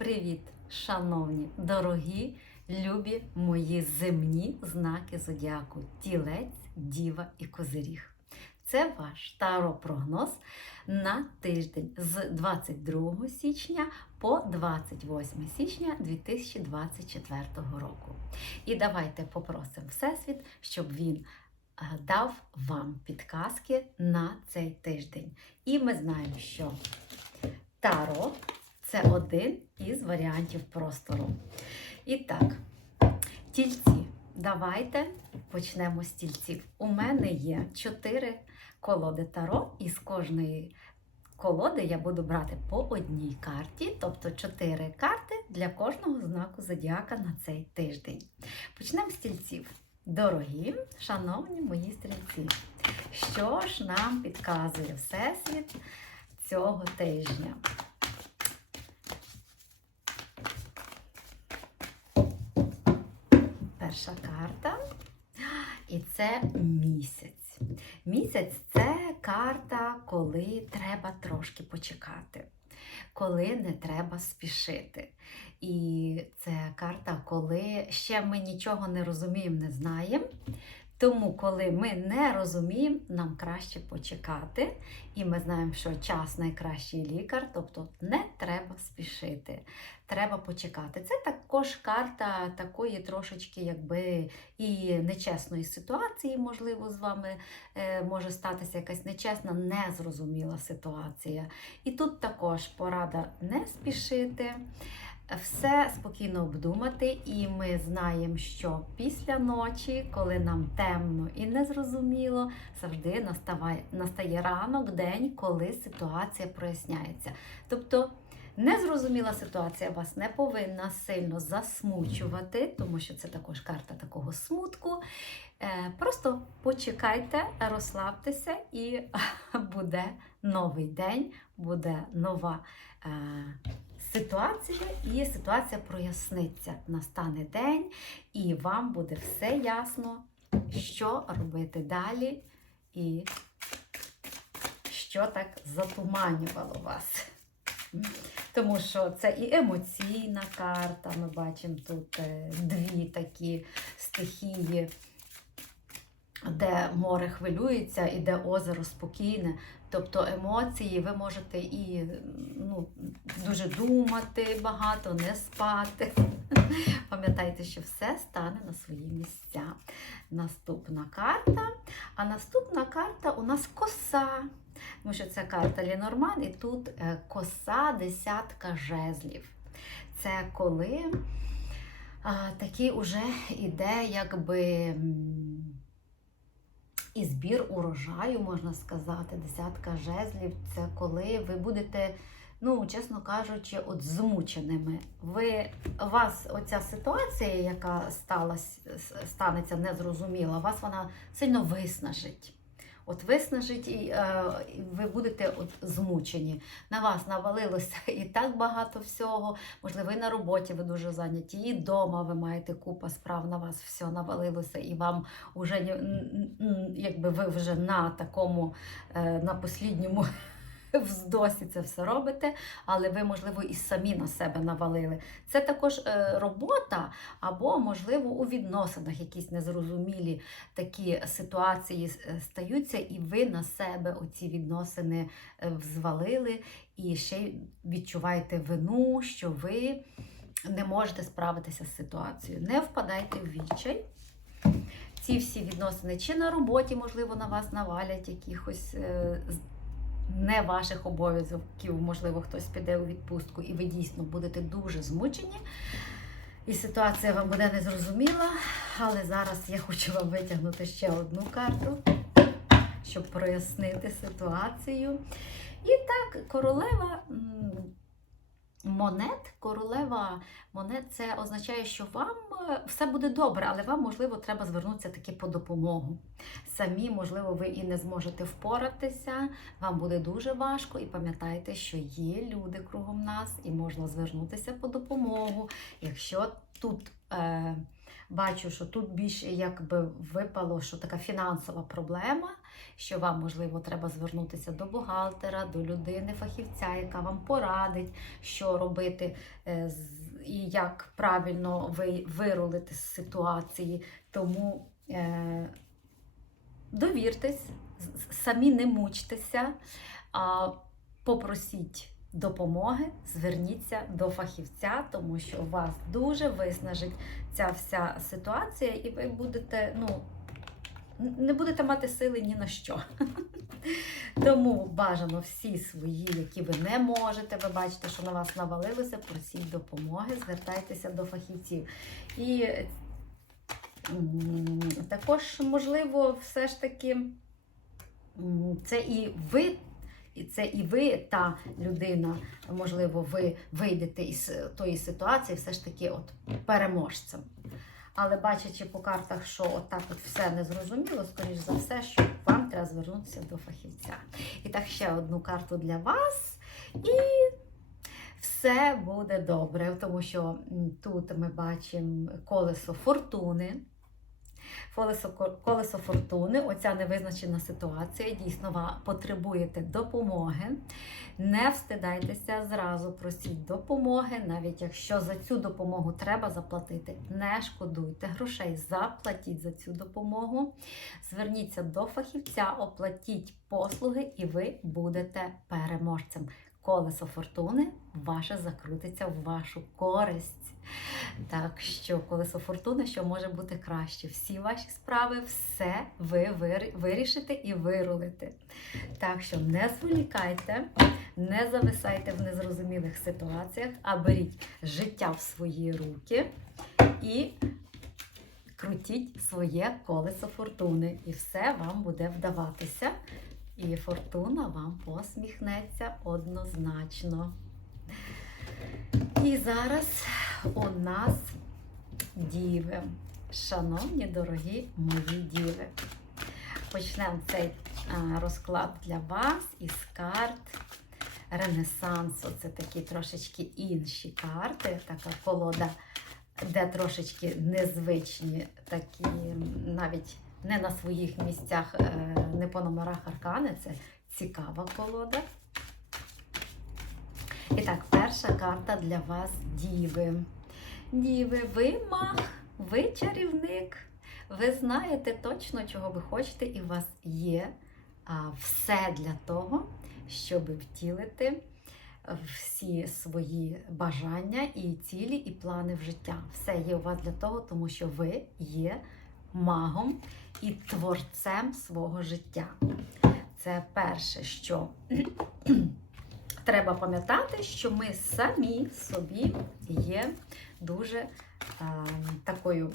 Привіт, шановні, дорогі, любі мої земні знаки зодіаку Тілець, Діва і Козиріг. Це ваш таро-прогноз на тиждень з 22 січня по 28 січня 2024 року. І давайте попросимо Всесвіт, щоб він е, дав вам підказки на цей тиждень. І ми знаємо, що Таро це один із варіантів простору. І так, тільці. Давайте почнемо з тільців. У мене є чотири колоди Таро, і з кожної колоди я буду брати по одній карті, тобто чотири карти для кожного знаку зодіака на цей тиждень. Почнемо з тільців. Дорогі, шановні мої стрільці, що ж нам підказує Всесвіт цього тижня? Перша карта. І це місяць. Місяць це карта, коли треба трошки почекати, коли не треба спішити. І це карта, коли ще ми нічого не розуміємо, не знаємо. Тому, коли ми не розуміємо, нам краще почекати. І ми знаємо, що час найкращий лікар, тобто не треба спішити. Треба почекати. Це також карта такої трошечки, якби і нечесної ситуації, можливо, з вами е, може статися якась нечесна, незрозуміла ситуація. І тут також порада не спішити. Все спокійно обдумати, і ми знаємо, що після ночі, коли нам темно і незрозуміло, завжди наставає, настає ранок, день, коли ситуація проясняється. Тобто незрозуміла ситуація вас не повинна сильно засмучувати, тому що це також карта такого смутку. Е, Просто почекайте, розслабтеся, і буде новий день, буде нова. Ситуація, і ситуація проясниться. Настане день, і вам буде все ясно, що робити далі, і що так затуманювало вас. Тому що це і емоційна карта. Ми бачимо тут е, дві такі стихії, де море хвилюється і де озеро спокійне. Тобто емоції ви можете і ну, дуже думати багато, не спати. Пам'ятайте, що все стане на свої місця. Наступна карта. А наступна карта у нас коса. Тому що це карта Лінорман, і тут е, коса десятка жезлів. Це коли а, такий уже іде, якби. І збір урожаю, можна сказати, десятка жезлів. Це коли ви будете, ну, чесно кажучи, от змученими. Ви, вас оця ситуація, яка сталася, станеться незрозуміла, вас вона сильно виснажить. От виснажить, і е, ви будете от змучені. На вас навалилося і так багато всього. Можливо, і на роботі ви дуже зайняті, і вдома ви маєте купа справ на вас все навалилося, і вам н- якби ви вже на такому, е, на послідньому вздосі це все робите, але ви, можливо, і самі на себе навалили. Це також е, робота, або, можливо, у відносинах якісь незрозумілі такі ситуації е, стаються, і ви на себе оці відносини е, взвалили, і ще відчуваєте вину, що ви не можете справитися з ситуацією. Не впадайте в відчай. Ці всі відносини чи на роботі, можливо, на вас навалять якихось не ваших обов'язків, можливо, хтось піде у відпустку, і ви дійсно будете дуже змучені. І ситуація вам буде незрозуміла. Але зараз я хочу вам витягнути ще одну карту, щоб прояснити ситуацію. І так, королева монет, королева монет це означає, що вам е, все буде добре, але вам, можливо, треба звернутися таки по допомогу. Самі, можливо, ви і не зможете впоратися, вам буде дуже важко. І пам'ятайте, що є люди кругом нас, і можна звернутися по допомогу. Якщо тут е, Бачу, що тут більше якби випало, що така фінансова проблема, що вам, можливо, треба звернутися до бухгалтера, до людини, фахівця, яка вам порадить, що робити е, і як правильно ви, вирулити з ситуації. Тому е, довіртесь, самі не мучтеся, а попросіть допомоги, зверніться до фахівця, тому що вас дуже виснажить ця вся ситуація, і ви будете, ну, не будете мати сили ні на що. Тому бажано всі свої, які ви не можете, ви бачите, що на вас навалилося, просіть допомоги, звертайтеся до фахівців. І також, можливо, все ж таки це і ви. І це і ви, та людина, можливо, ви вийдете із тої ситуації, все ж таки, от переможцем. Але бачачи по картах, що отак от все незрозуміло, скоріш за все, що вам треба звернутися до фахівця. І так ще одну карту для вас. І все буде добре, тому що тут ми бачимо колесо фортуни. Колесо, колесо фортуни, оця невизначена ситуація. Дійсно, ви потребуєте допомоги. Не встидайтеся зразу, просіть допомоги, навіть якщо за цю допомогу треба заплатити, не шкодуйте грошей, заплатіть за цю допомогу. Зверніться до фахівця, оплатіть послуги, і ви будете переможцем. Колесо фортуни ваше закрутиться в вашу користь. Так що колесо фортуни, що може бути краще. Всі ваші справи, все ви вирішите і вирулите. Так що не зволікайте, не зависайте в незрозумілих ситуаціях, а беріть життя в свої руки і крутіть своє колесо фортуни. І все вам буде вдаватися. І фортуна вам посміхнеться однозначно. І зараз у нас діви. Шановні дорогі мої діви. Почнемо цей розклад для вас із карт Ренесансу. Це такі трошечки інші карти, така колода, де трошечки незвичні, такі навіть не на своїх місцях, е, не по номерах аркани. Це цікава колода. І так, перша карта для вас діви. Діви, ви мах, ви чарівник. Ви знаєте точно, чого ви хочете, і у вас є все для того, щоб втілити всі свої бажання і цілі, і плани в життя. Все є у вас для того, тому що ви є магом і творцем свого життя. Це перше, що треба пам'ятати, що ми самі собі є дуже е, такою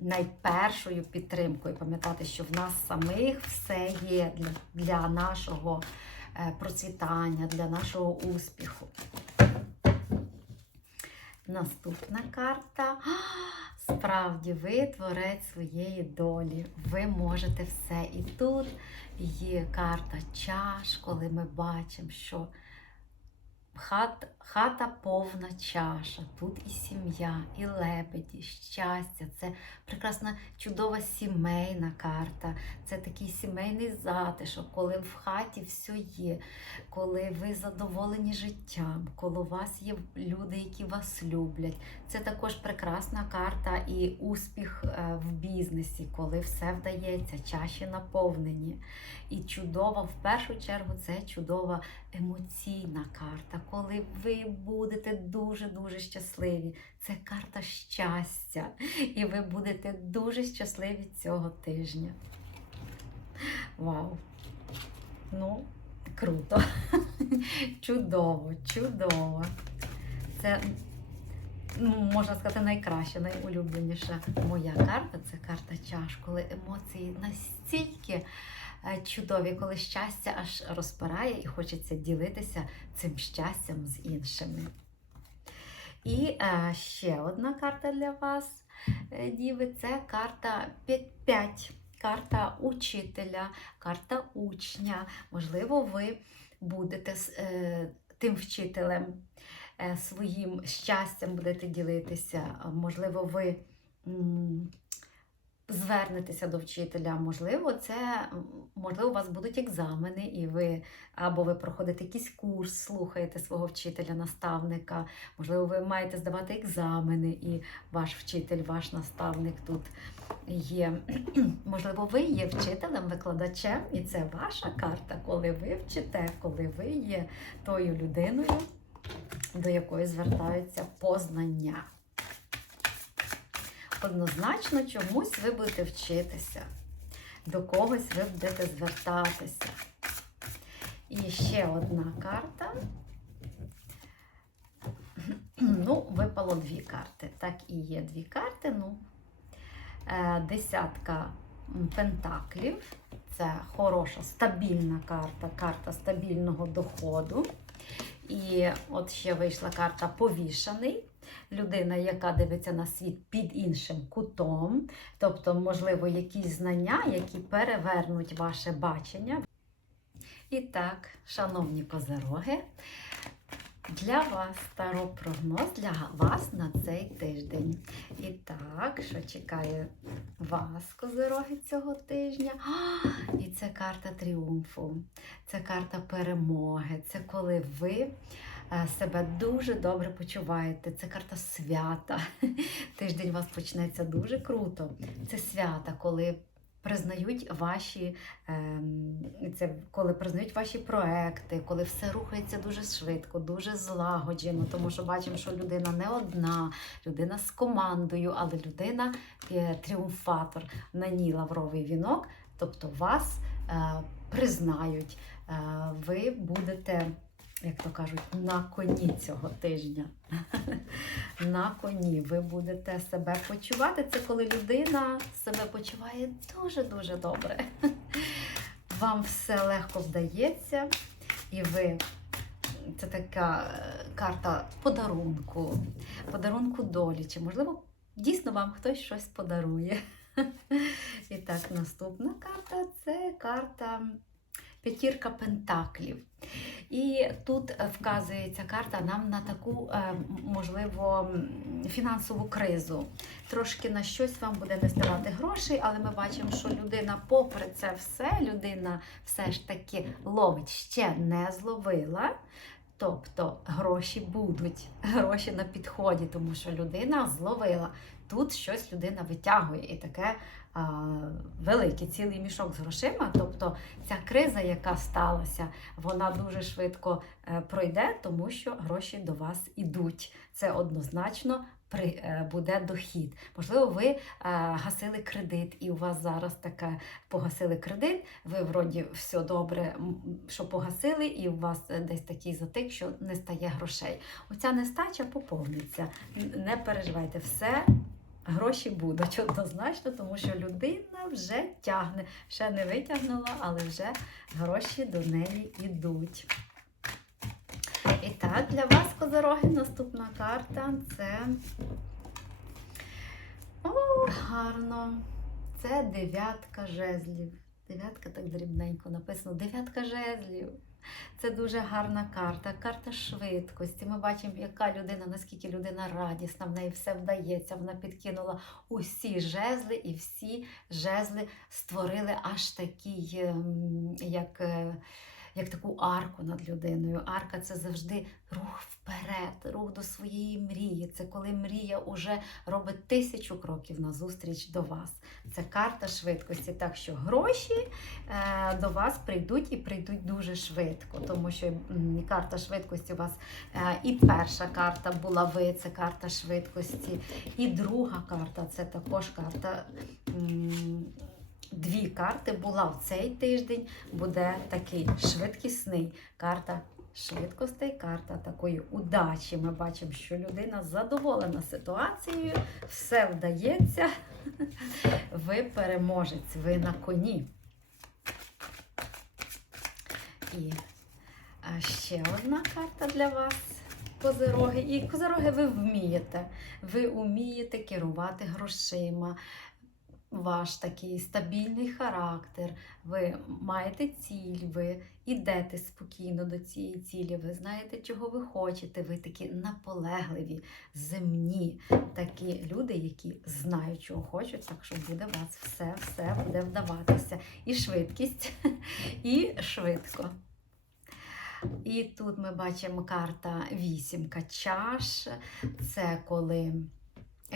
найпершою підтримкою. Пам'ятати, що в нас самих все є для, для нашого е, процвітання, для нашого успіху. Наступна карта. Справді, ви творець своєї долі. Ви можете все. І тут є карта чаш, коли ми бачимо, що хат, хата повна чаша, тут і сім'я, і лебеді, щастя. Це прекрасна, чудова сімейна карта. Це такий сімейний затишок, коли в хаті все є, коли ви задоволені життям, коли у вас є люди, які вас люблять. Це також прекрасна карта і успіх е, в бізнесі, коли все вдається, чаші наповнені. І чудова, в першу чергу, це чудова емоційна карта, коли ви будете дуже-дуже щасливі. Це карта щастя. І ви будете дуже щасливі цього тижня. Вау! Ну, круто. Чудово, чудово. Це, ну, можна сказати, найкраща, найулюбленіша моя карта це карта чаш, коли емоції настільки чудові, коли щастя аж розпирає і хочеться ділитися цим щастям з іншими. І е, ще одна карта для вас, е, діви, це карта 5. Карта учителя, карта учня. Можливо, ви будете е, тим вчителем е, своїм щастям будете ділитися. Можливо, ви звернетеся до вчителя. Можливо, це можливо, у вас будуть екзамени, і ви або ви проходите якийсь курс, слухаєте свого вчителя, наставника. Можливо, ви маєте здавати екзамени, і ваш вчитель, ваш наставник тут є. Можливо, ви є вчителем, викладачем, і це ваша карта, коли ви вчите, коли ви є тою людиною, до якої звертаються познання. Однозначно, чомусь ви будете вчитися, до когось ви будете звертатися. І ще одна карта. Ну, випало дві карти. Так і є дві карти. Ну, е, десятка пентаклів. Це хороша, стабільна карта, карта стабільного доходу. І от ще вийшла карта повішаний. Людина, яка дивиться на світ під іншим кутом, тобто, можливо, якісь знання, які перевернуть ваше бачення. І так, шановні козероги, для вас старопрогноз для вас на цей тиждень. І так, що чекає вас, козероги, цього тижня? А, і це карта тріумфу, це карта перемоги, це коли ви себе дуже добре почуваєте. Це карта свята. Тиждень у вас почнеться дуже круто. Це свята, коли признають ваші, ем, це коли признають ваші проекти, коли все рухається дуже швидко, дуже злагоджено, тому що бачимо, що людина не одна, людина з командою, але людина е, тріумфатор на ній лавровий вінок, тобто вас е, признають, е, ви будете. Як то кажуть, на коні цього тижня. на коні ви будете себе почувати. Це коли людина себе почуває дуже-дуже добре. Вам все легко вдається, і ви це така е, карта подарунку, подарунку долі. Чи, можливо, дійсно вам хтось щось подарує. І так, наступна карта це карта п'ятірка пентаклів. І тут е, вказується карта нам на таку, е, можливо, фінансову кризу. Трошки на щось вам буде не ставати грошей, але ми бачимо, що людина, попри це все, людина все ж таки ловить, ще не зловила. Тобто гроші будуть, гроші на підході, тому що людина зловила. Тут щось людина витягує і таке а, великий цілий мішок з грошима. Тобто ця криза, яка сталася, вона дуже швидко е, пройде, тому що гроші до вас ідуть. Це однозначно буде дохід. Можливо, ви е, гасили кредит, і у вас зараз таке погасили кредит. Ви вроді все добре, що погасили, і у вас е, десь такий затик, що не стає грошей. Оця нестача поповниться. Не переживайте, все. Гроші будуть однозначно, тому що людина вже тягне, ще не витягнула, але вже гроші до неї йдуть. Так, для вас, козороги, наступна карта це. О, гарно. Це дев'ятка жезлів. Дев'ятка так дрібненько написано. Дев'ятка жезлів. Це дуже гарна карта, карта швидкості. Ми бачимо, яка людина, наскільки людина радісна, в неї все вдається. Вона підкинула усі жезли, і всі жезли створили аж такий, ем, як, е, як таку арку над людиною. Арка це завжди рух вперед, рух до своєї мрії. Це коли мрія уже робить тисячу кроків назустріч до вас. Це карта швидкості. Так що гроші е, до вас прийдуть і прийдуть дуже швидко, тому що карта швидкості у вас е, і перша карта була ви, це карта швидкості, і друга карта це також карта. Дві карти була в цей тиждень, буде такий швидкісний карта швидкостей, карта такої удачі. Ми бачимо, що людина задоволена ситуацією, все вдається. Ви переможець, ви на коні. І ще одна карта для вас. Козироги. І козироги ви вмієте. Ви вмієте керувати грошима. Ваш такий стабільний характер, ви маєте ціль, ви йдете спокійно до цієї цілі, ви знаєте, чого ви хочете, ви такі наполегливі, земні, такі люди, які знають, чого хочуть, так що буде у вас все, все буде вдаватися. І швидкість, і швидко. І тут ми бачимо карта вісімка чаш. Це коли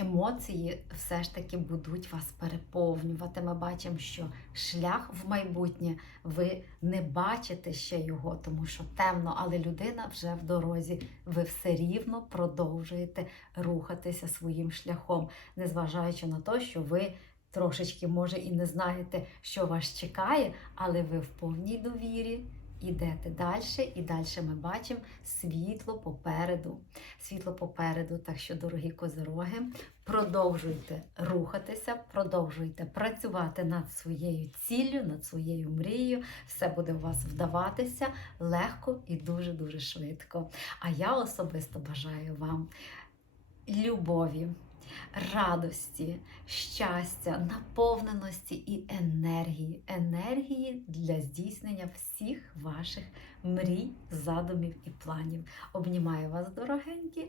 емоції все ж таки будуть вас переповнювати. Ми бачимо, що шлях в майбутнє ви не бачите ще його, тому що темно, але людина вже в дорозі. Ви все рівно продовжуєте рухатися своїм шляхом, незважаючи на те, що ви. Трошечки, може, і не знаєте, що вас чекає, але ви в повній довірі ідете далі, і далі ми бачимо світло попереду. Світло попереду. Так що, дорогі козироги, продовжуйте рухатися, продовжуйте працювати над своєю ціллю, над своєю мрією. Все буде у вас вдаватися легко і дуже-дуже швидко. А я особисто бажаю вам любові. Радості, щастя, наповненості і енергії, енергії для здійснення всіх ваших мрій, задумів і планів. Обнімаю вас, дорогенькі.